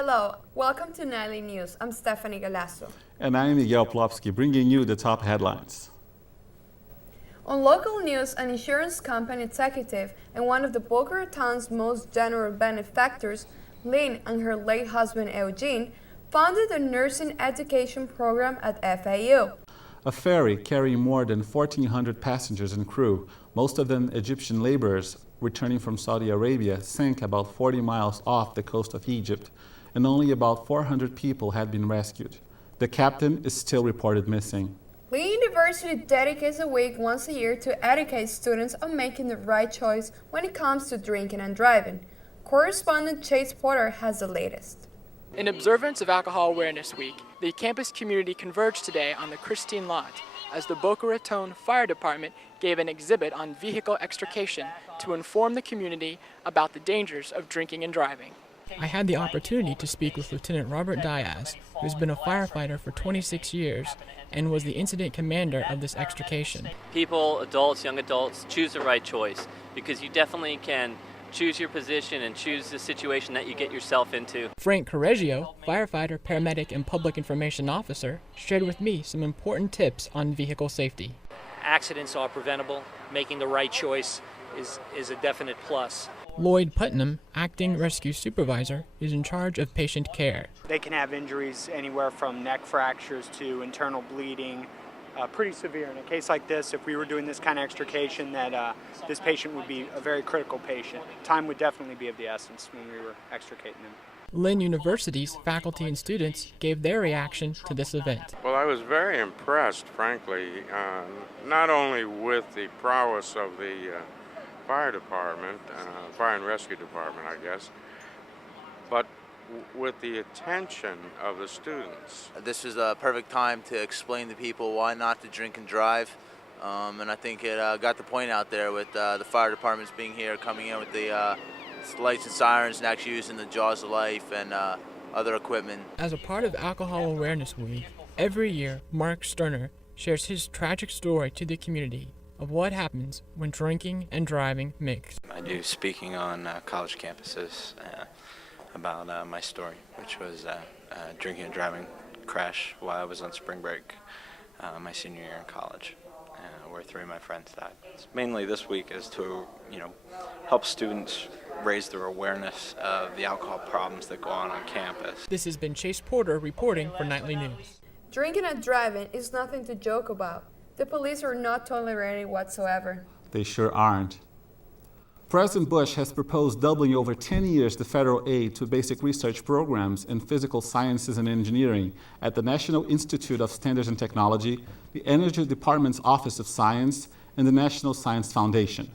Hello, welcome to Nightly News. I'm Stefanie Galasso. And I'm Miguel Plopschi, bringing you the top headlines. On local news, an insurance company executive and one of the Boca Raton's most generous benefactors, Lynn and her late husband Eugene, founded a nursing education program at FAU. A ferry carrying more than 1,400 passengers and crew, most of them Egyptian laborers returning from Saudi Arabia, sank about 40 miles off the coast of Egypt, and only about 400 people had been rescued. The captain is still reported missing. Lynn University dedicates a week once a year to educate students on making the right choice when it comes to drinking and driving. Correspondent Chase Porter has the latest. In observance of Alcohol Awareness Week, the campus community converged today on the Christine lot as the Boca Raton Fire Department gave an exhibit on vehicle extrication to inform the community about the dangers of drinking and driving. I had the opportunity to speak with Lieutenant Robert Diaz, who's been a firefighter for 26 years and was the incident commander of this extrication. People, adults, young adults, choose the right choice because you definitely can choose your position and choose the situation that you get yourself into. Frank Correggio, firefighter, paramedic, and public information officer, shared with me some important tips on vehicle safety. Accidents are preventable. Making the right choice is a definite plus. Lloyd Putnam, acting rescue supervisor, is in charge of patient care. They can have injuries anywhere from neck fractures to internal bleeding, pretty severe. In a case like this, if we were doing this kind of extrication, that this patient would be a very critical patient. Time would definitely be of the essence when we were extricating them. Lynn University's faculty and students gave their reaction to this event. Well, I was very impressed, frankly, not only with the prowess of the fire department, fire and rescue department, I guess, but with the attention of the students. This is a perfect time to explain to people why not to drink and drive, and I think it got the point out there with the fire departments being here, coming in with the lights and sirens, and actually using the jaws of life and other equipment. As a part of Alcohol Awareness Week, every year Mark Sterner shares his tragic story to the community of what happens when drinking and driving mix. I do speaking on college campuses about my story, which was a drinking and driving crash while I was on spring break my senior year in college, where 3 of my friends died. Mainly this week is to help students raise their awareness of the alcohol problems that go on campus. This has been Chase Porter reporting for Nightly News. Drinking and driving is nothing to joke about. The police are not tolerating whatsoever. They sure aren't. President Bush has proposed doubling over 10 years the federal aid to basic research programs in physical sciences and engineering at the National Institute of Standards and Technology, the Energy Department's Office of Science, and the National Science Foundation.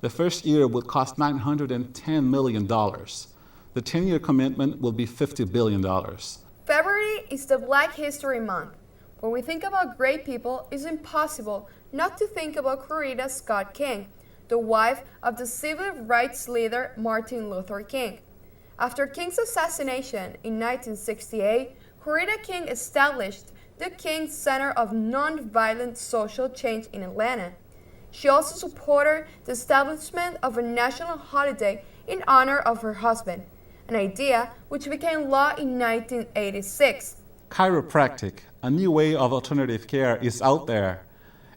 The first year would cost $910 million. The 10-year commitment will be $50 billion. February is the Black History Month. When we think about great people, it's impossible not to think about Coretta Scott King, the wife of the civil rights leader Martin Luther King. After King's assassination in 1968, Coretta King established the King Center of Nonviolent Social Change in Atlanta. She also supported the establishment of a national holiday in honor of her husband, an idea which became law in 1986. Chiropractic, a new way of alternative care, is out there.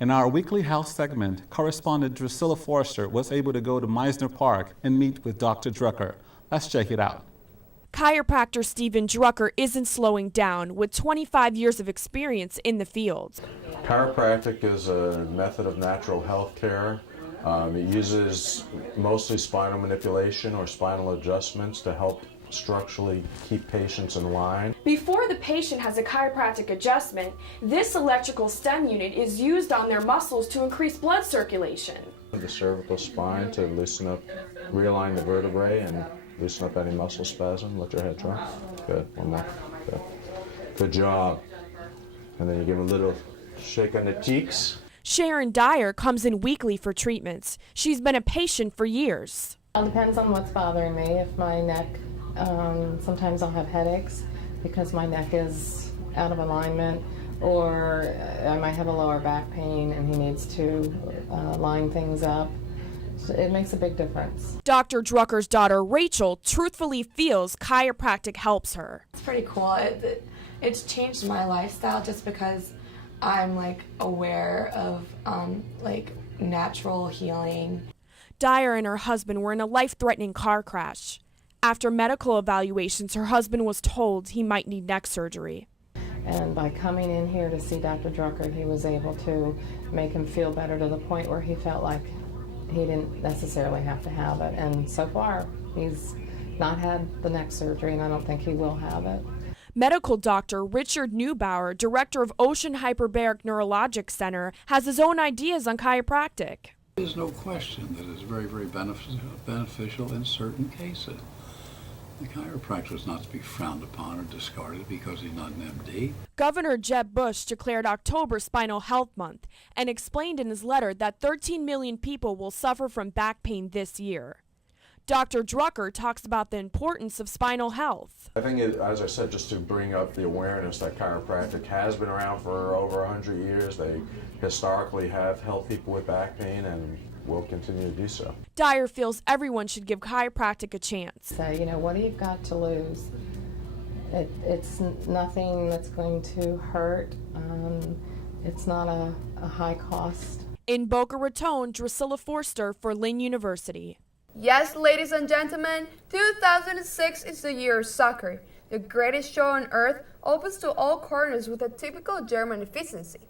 In our weekly health segment, correspondent Drusilla Forster was able to go to Meisner Park and meet with Dr. Drucker. Let's check it out. Chiropractor Stephen Drucker isn't slowing down with 25 years of experience in the field. Chiropractic is a method of natural health care. It uses mostly spinal manipulation or spinal adjustments to help structurally keep patients in line. Before the patient has a chiropractic adjustment, this electrical stem unit is used on their muscles to increase blood circulation. The cervical spine to loosen up, realign the vertebrae and loosen up any muscle spasm. Let your head drop. Good. One more. Good. Good job. And then you give a little shake on the cheeks. Sharon Dyer comes in weekly for treatments. She's been a patient for years. It depends on what's bothering me. If my neck, sometimes I'll have headaches because my neck is out of alignment, or I might have a lower back pain and he needs to line things up. It makes a big difference. Dr. Drucker's daughter, Rachel, truthfully feels chiropractic helps her. It's pretty cool. It's changed my lifestyle just because I'm aware of natural healing. Dyer and her husband were in a life-threatening car crash. After medical evaluations, her husband was told he might need neck surgery. And by coming in here to see Dr. Drucker, he was able to make him feel better to the point where he felt like he didn't necessarily have to have it. And so far, he's not had the neck surgery, and I don't think he will have it. Medical doctor Richard Neubauer, director of Ocean Hyperbaric Neurologic Center, has his own ideas on chiropractic. There's no question that it's very, very beneficial in certain cases. The chiropractor is not to be frowned upon or discarded because he's not an MD. Governor Jeb Bush declared October Spinal Health Month and explained in his letter that 13 million people will suffer from back pain this year. Dr. Drucker talks about the importance of spinal health. I think, as I said, just to bring up the awareness that chiropractic has been around for over 100 years. They historically have helped people with back pain and will continue to do so. Dyer feels everyone should give chiropractic a chance. So, what do you got to lose? It's nothing that's going to hurt. It's not a high cost. In Boca Raton, Drusilla Forster for Lynn University. Yes, ladies and gentlemen, 2006 is the year of soccer. The greatest show on earth opens to all corners with a typical German efficiency.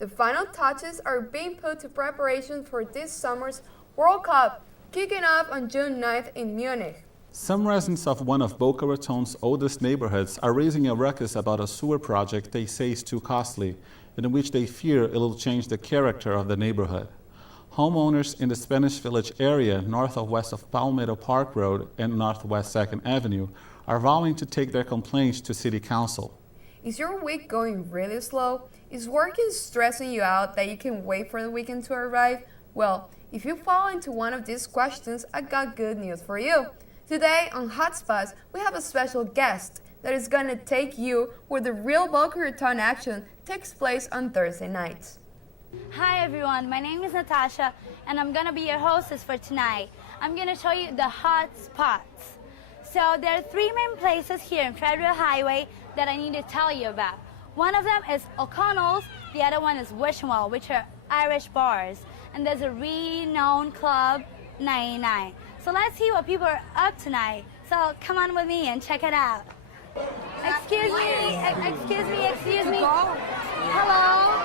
The final touches are being put to preparation for this summer's World Cup, kicking off on June 9th in Munich. Some residents of one of Boca Raton's oldest neighborhoods are raising a ruckus about a sewer project they say is too costly, and in which they fear it'll change the character of the neighborhood. Homeowners in the Spanish Village area north of west of Palmetto Park Road and northwest 2nd Avenue are vowing to take their complaints to City Council. Is your week going really slow? Is working stressing you out that you can wait for the weekend to arrive? Well, if you fall into one of these questions, I got good news for you. Today on Hotspots, we have a special guest that is going to take you where the real Boca Raton action takes place on Thursday nights. Hi everyone, my name is Natasha and I'm going to be your hostess for tonight. I'm going to show you the hot spots. So there are 3 main places here in Federal Highway that I need to tell you about. One of them is O'Connell's, the other one is Wishwell, which are Irish bars. And there's a renowned club, 99. So let's see what people are up tonight. So come on with me and check it out. Excuse me. Hello.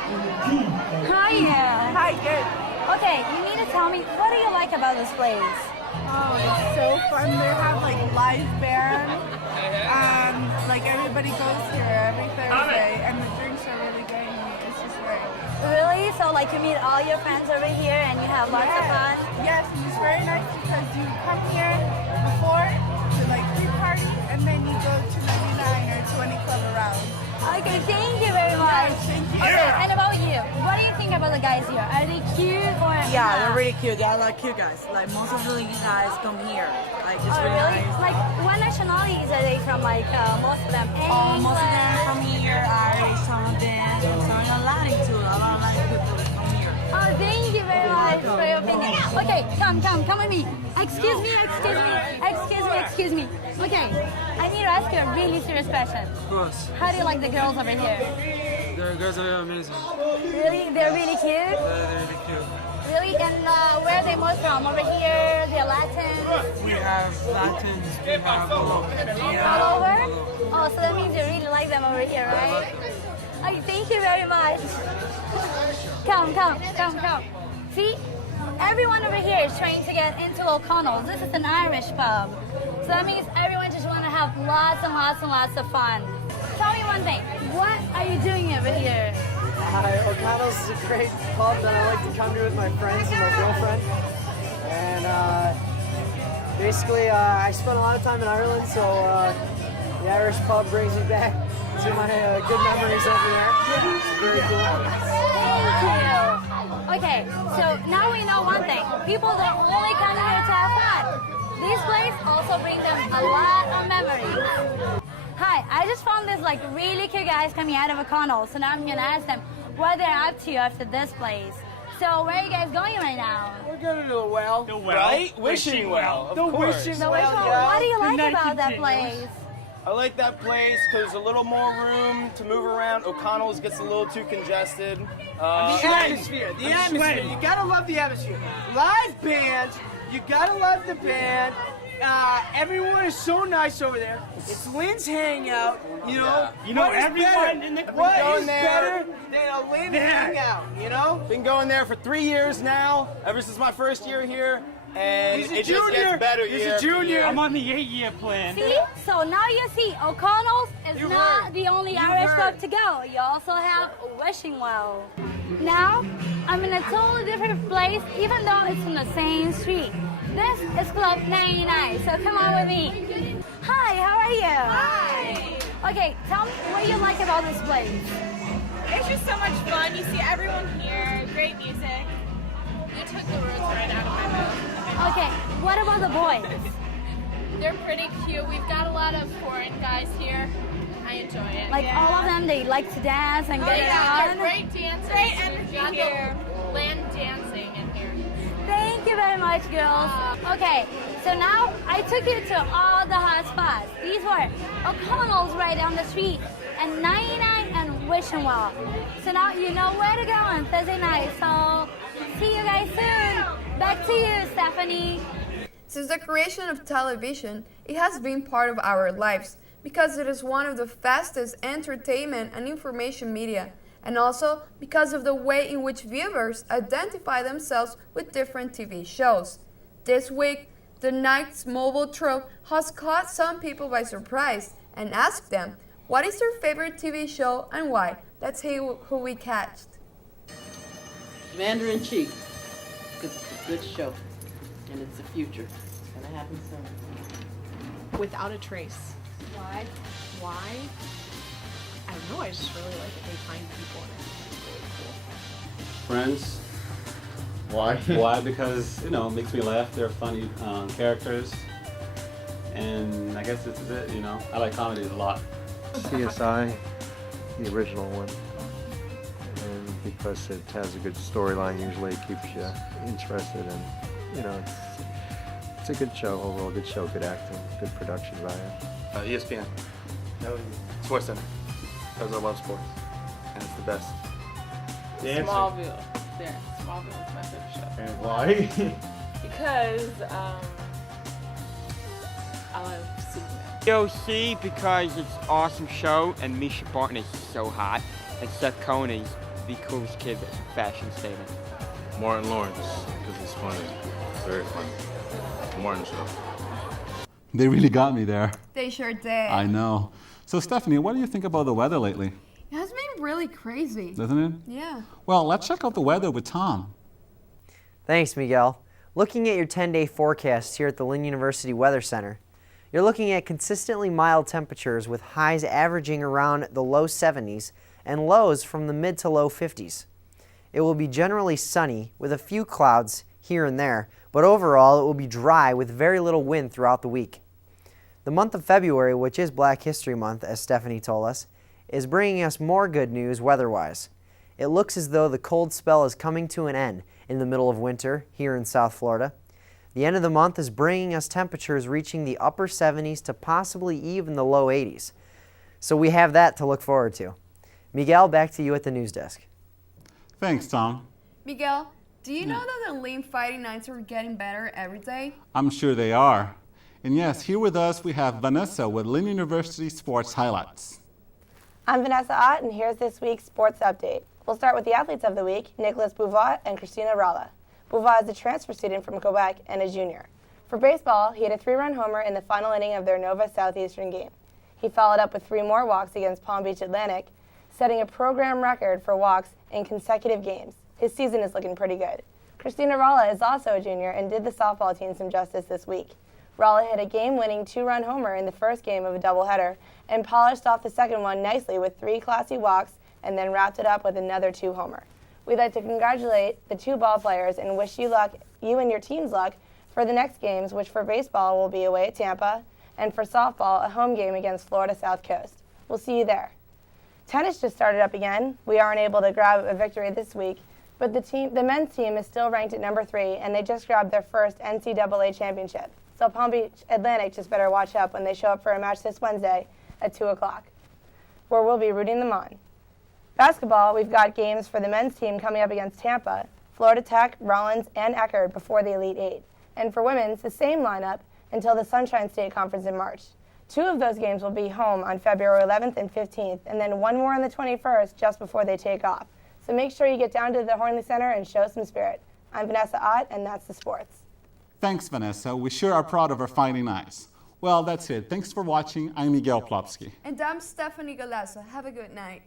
Hiya. Hi, good. Okay, you need to tell me, what do you like about this place? Oh, it's so fun. They have live band. Everybody goes here every Thursday, and the drinks are really good. It's just great. Really? So you meet all your friends over here and you have lots of fun? Yes, and it's very nice because you come here before to pre-party, and then you go to 99 or 20 club around. Okay, thank you very much. Yes, thank you. Okay, and about you, what do you think about the guys here? Are they cute or Yeah, not? they're really cute. They're cute guys. Most of the guys come here. It's really? nice. What nationalities are they from? Most of them. Most of them from here, Irish, some of them, some are Latin too. A lot of Latin people come here. Oh, thank you very much for your opinion. Okay, come with me. Excuse me. Okay, I need to ask you a really serious question. Of course. How do you like the girls over here? The girls are amazing. Really? They're really cute? They're really cute. Really? And where are they most from? Over here? They're Latin? We have Latins, we have all over. All over? Oh, so that means you really like them over here, right? Okay, thank you very much. Come. See? Everyone over here is trying to get into O'Connell's. This is an Irish pub. So that means everyone just want to have lots of fun. Tell me one thing. What are you doing over here? Hi, O'Connell's is a great pub that I like to come to with my friends and my girlfriend. And basically, I spent a lot of time in Ireland, so the Irish pub brings me back to my good memories over there. It's very cool. Thank you. Okay, so now we know one thing. People don't only come here to have fun. This place also brings them a lot of memories. Hi, I just found this really cute guys coming out of O'Connell, so now I'm gonna ask them what they're up to after this place. So where are you guys going right now? We're go to the well. The well? Right? Wishing well, of course. Wishing The well, Wishing Well. yeah. What do you like Good night, about that continuous. place? I like that place because there's a little more room to move around. O'Connell's gets a little too congested. The atmosphere. The atmosphere. You gotta love the atmosphere. Live band. You gotta love the band. Everyone is so nice over there. It's Lynn's hangout. You know. You know what is everyone better? in the What going is there. better than a Lynn hangout? You know. Been going there for 3 years now. Ever since my first year here. And He's a it just junior. gets better He's year a junior. after year. I'm on the 8-year plan. See? So now you see, O'Connell's is You not heard. the only You Irish heard. pub to go. You also have Wishing Well. Now, I'm in a totally different place, even though it's in the same street. This is Club 99, so come on with me. Hi, how are you? Hi. Okay, tell me what you like about this place. It's just so much fun. You see everyone here, great music. You took the words right out of my mouth. Okay, what about the boys? They're pretty cute. We've got a lot of foreign guys here. I enjoy it. Like all of them, they like to dance and get it They're on. great dancers. Great energy here. Land dancing in here. Thank you very much, girls. Okay, so now I took you to all the hot spots. These were O'Connell's right down the street, and 99 and Wishing Well. So now you know where to go on Thursday night. So see you guys soon. Back to you, Stefanie. Since the creation of television, it has been part of our lives because it is one of the fastest entertainment and information media, and also because of the way in which viewers identify themselves with different TV shows. This week, the Night's mobile trope has caught some people by surprise and asked them, what is their favorite TV show and why? Let's see who we catched. Commander in Chief, because it's a good show, and it's the future. It's gonna happen soon. Without a trace. Why? Why? I don't know, I just really like that they find people and it's really cool. Friends. Why? Why? Because, you know, it makes me laugh. They're funny characters. And I guess this is it, you know. I like comedies a lot. CSI, the original one. And because it has a good storyline, usually it keeps you interested, and you know, it's a good show overall. Good show, good acting, good production value. ESPN. No, Sports Center. Because I love sports, and it's the best. Smallville. Yeah, Smallville is my favorite show. And why? Because I love Superman. OC because it's an awesome show, and Misha Barton is so hot, and Seth Cohen is the coolest kid that's a fashion statement. Martin Lawrence, because he's funny. Very funny. Martin show. They really got me there. They sure did. I know. So, Stefanie, what do you think about the weather lately? It has been really crazy. Doesn't it? Yeah. Well, let's check out the weather with Tom. Thanks, Miguel. Looking at your 10-day forecast here at the Lynn University Weather Center, you're looking at consistently mild temperatures with highs averaging around the low 70s and lows from the mid to low 50s. It will be generally sunny with a few clouds here and there, but overall it will be dry with very little wind throughout the week. The month of February, which is Black History Month, as Stefanie told us, is bringing us more good news weather-wise. It looks as though the cold spell is coming to an end in the middle of winter here in South Florida. The end of the month is bringing us temperatures reaching the upper 70s to possibly even the low 80s. So we have that to look forward to. Miguel, back to you at the news desk. Thanks, Tom. Miguel, do you know that the Lynn Fighting Knights are getting better every day? I'm sure they are. And yes, here with us we have Vanessa with Lynn University Sports Highlights. I'm Vanessa Ott, and here's this week's sports update. We'll start with the athletes of the week, Nicholas Bouvard and Christina Ralla. Bouvard is a transfer student from Quebec and a junior. For baseball, he had a 3-run homer in the final inning of their Nova Southeastern game. He followed up with 3 more walks against Palm Beach Atlantic, setting a program record for walks in consecutive games. His season is looking pretty good. Christina Ralla is also a junior and did the softball team some justice this week. Ralla hit a game-winning 2-run homer in the first game of a doubleheader and polished off the second one nicely with 3 classy walks and then wrapped it up with another 2-homer. We'd like to congratulate the 2 ball players and wish you luck, you and your team's luck, for the next games, which for baseball will be away at Tampa, and for softball, a home game against Florida South Coast. We'll see you there. Tennis just started up again. We aren't able to grab a victory this week, But the men's team is still ranked at number 3, and they just grabbed their first NCAA championship. So Palm Beach Atlantic just better watch out when they show up for a match this Wednesday at 2 o'clock, where we'll be rooting them on. Basketball, we've got games for the men's team coming up against Tampa, Florida Tech, Rollins, and Eckerd before the Elite Eight. And for women's, the same lineup until the Sunshine State Conference in March. 2 of those games will be home on February 11th and 15th, and then one more on the 21st just before they take off. So make sure you get down to the Hornley Center and show some spirit. I'm Vanessa Ott, and that's the sports. Thanks, Vanessa. We sure are proud of our Fighting Eyes. Well, that's it. Thanks for watching. I'm Miguel Plopschi. And I'm Stefanie Galasso. Have a good night.